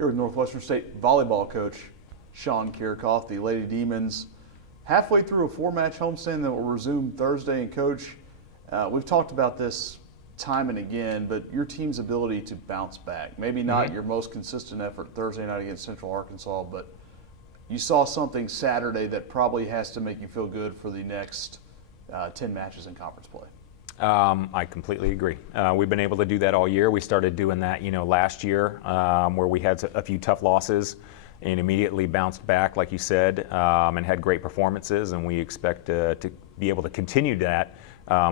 Here with Northwestern State volleyball coach Sean Kiracofe. The Lady Demons halfway through a 4-match homestand that will resume Thursday. And coach, we've talked about this time and again, but your team's ability to bounce back, maybe not your most consistent effort Thursday night against Central Arkansas, but you saw something Saturday that probably has to make you feel good for the next 10 matches in conference play. I completely agree. We've been able to do that all year. We started doing that, last year, where we had a few tough losses and immediately bounced back, like you said, and had great performances. And we expect to be able to continue that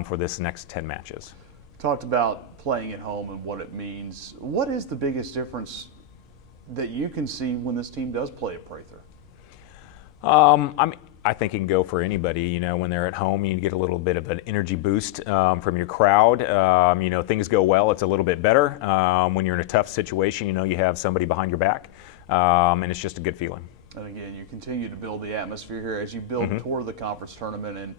for this next 10 matches. Talked about playing at home and what it means. What is the biggest difference that you can see when this team does play at Prather? I think it can go for anybody. When they're at home, you get a little bit of an energy boost from your crowd. Things go well, it's a little bit better. When you're in a tough situation, you have somebody behind your back, and it's just a good feeling. And again, you continue to build the atmosphere here as you build toward the conference tournament. And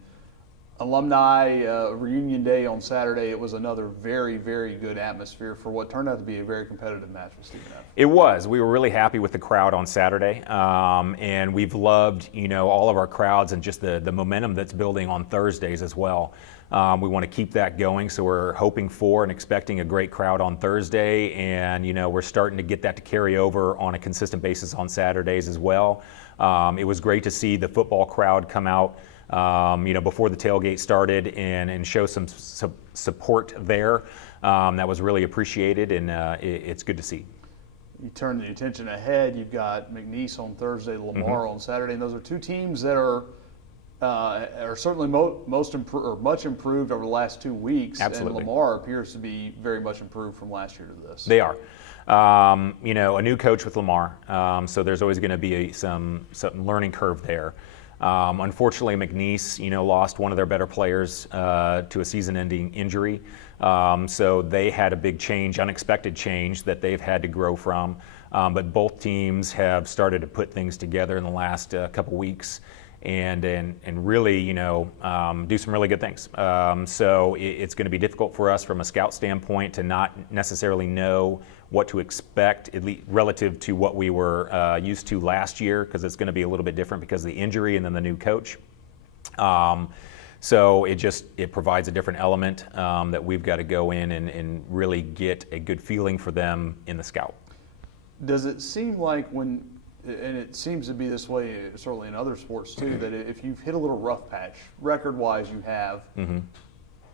Alumni Reunion Day on Saturday, it was another very, very good atmosphere for what turned out to be a very competitive match with Stephen F. It was. We were really happy with the crowd on Saturday, and we've loved, all of our crowds and just the momentum that's building on Thursdays as well. We want to keep that going, so we're hoping for and expecting a great crowd on Thursday, and we're starting to get that to carry over on a consistent basis on Saturdays as well. It was great to see the football crowd come out before the tailgate started and show some support there. That was really appreciated, and it's good to see. You turn the attention ahead. You've got McNeese on Thursday, Lamar on Saturday, and those are two teams that are certainly much improved over the last 2 weeks. Absolutely. And Lamar appears to be very much improved from last year to this. They are. A new coach with Lamar, so there's always going to be some learning curve there. Unfortunately, McNeese, lost one of their better players to a season-ending injury. So they had a big change, unexpected change that they've had to grow from. But both teams have started to put things together in the last couple weeks and really, do some really good things. So it's going to be difficult for us from a scout standpoint to not necessarily know what to expect, at least relative to what we were used to last year, because it's going to be a little bit different because of the injury and then the new coach. So it provides a different element that we've got to go in and really get a good feeling for them in the scout. Does it seem like and it seems to be this way certainly in other sports too, that if you've hit a little rough patch, record-wise you have,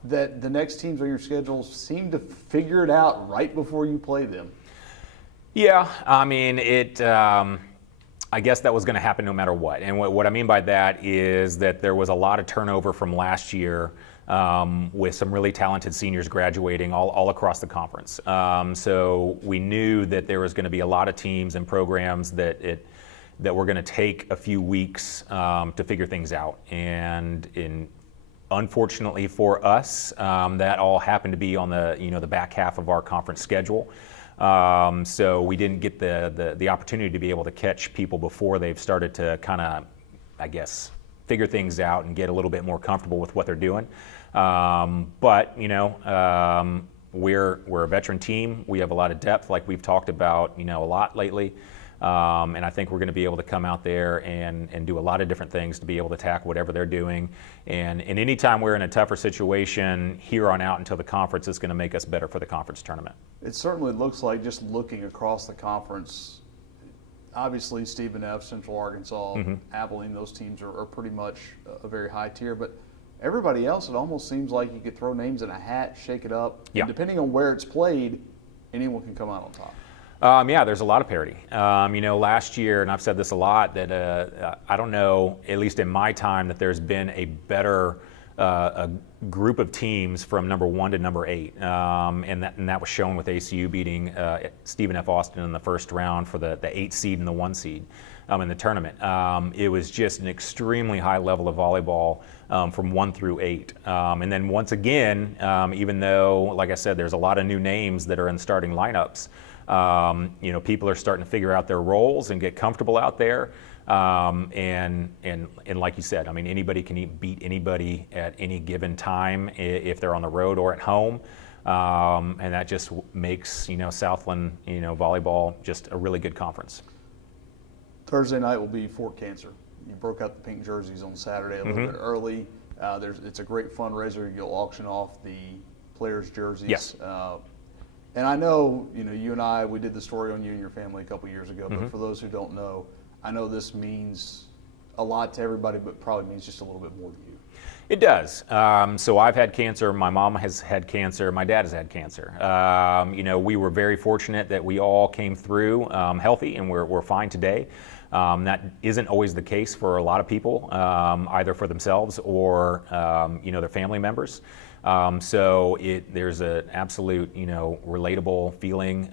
that the next teams on your schedule seem to figure it out right before you play them? Yeah, I guess that was going to happen no matter what. And what I mean by that is that there was a lot of turnover from last year with some really talented seniors graduating all across the conference. So we knew that there was going to be a lot of teams and programs that were going to take a few weeks to figure things out. And unfortunately for us, that all happened to be on the back half of our conference schedule. So we didn't get the opportunity to be able to catch people before they've started to kind of, I guess, figure things out and get a little bit more comfortable with what they're doing. But we're a veteran team. We have a lot of depth, like we've talked about, a lot lately. And I think we're going to be able to come out there and do a lot of different things to be able to tackle whatever they're doing. And anytime we're in a tougher situation here on out until the conference, it's going to make us better for the conference tournament. It certainly looks like, just looking across the conference, obviously Stephen F., Central Arkansas, Abilene, those teams are pretty much a very high tier. But everybody else, it almost seems like you could throw names in a hat, shake it up. Yeah. And depending on where it's played, anyone can come out on top. Yeah, there's a lot of parity. Last year, and I've said this a lot, that I don't know, at least in my time, that there's been a better a group of teams from number 1 to number 8, and that was shown with ACU beating Stephen F. Austin in the first round for the 8 seed and the 1 seed in the tournament. It was just an extremely high level of volleyball from 1 through 8. And then once again, even though, like I said, there's a lot of new names that are in starting lineups, people are starting to figure out their roles and get comfortable out there. And like you said, anybody can beat anybody at any given time if they're on the road or at home. And that just makes, Southland, volleyball just a really good conference. Thursday night will be Fort Cancer. You broke out the pink jerseys on Saturday a little bit early. It's a great fundraiser. You'll auction off the players' jerseys. Yes. And I know, you and I, we did the story on you and your family a couple years ago, but for those who don't know, I know this means a lot to everybody, but probably means just a little bit more to you. It does. So I've had cancer. My mom has had cancer. My dad has had cancer. We were very fortunate that we all came through healthy, and we're fine today. That isn't always the case for a lot of people, either for themselves or their family members. So there's an absolute relatable feeling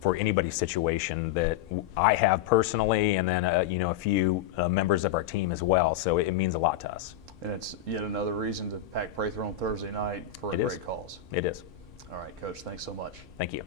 for anybody's situation that I have personally, and then a few members of our team as well. So it means a lot to us. And it's yet another reason to pack Prather on Thursday night for a great cause. It is. All right, Coach, thanks so much. Thank you.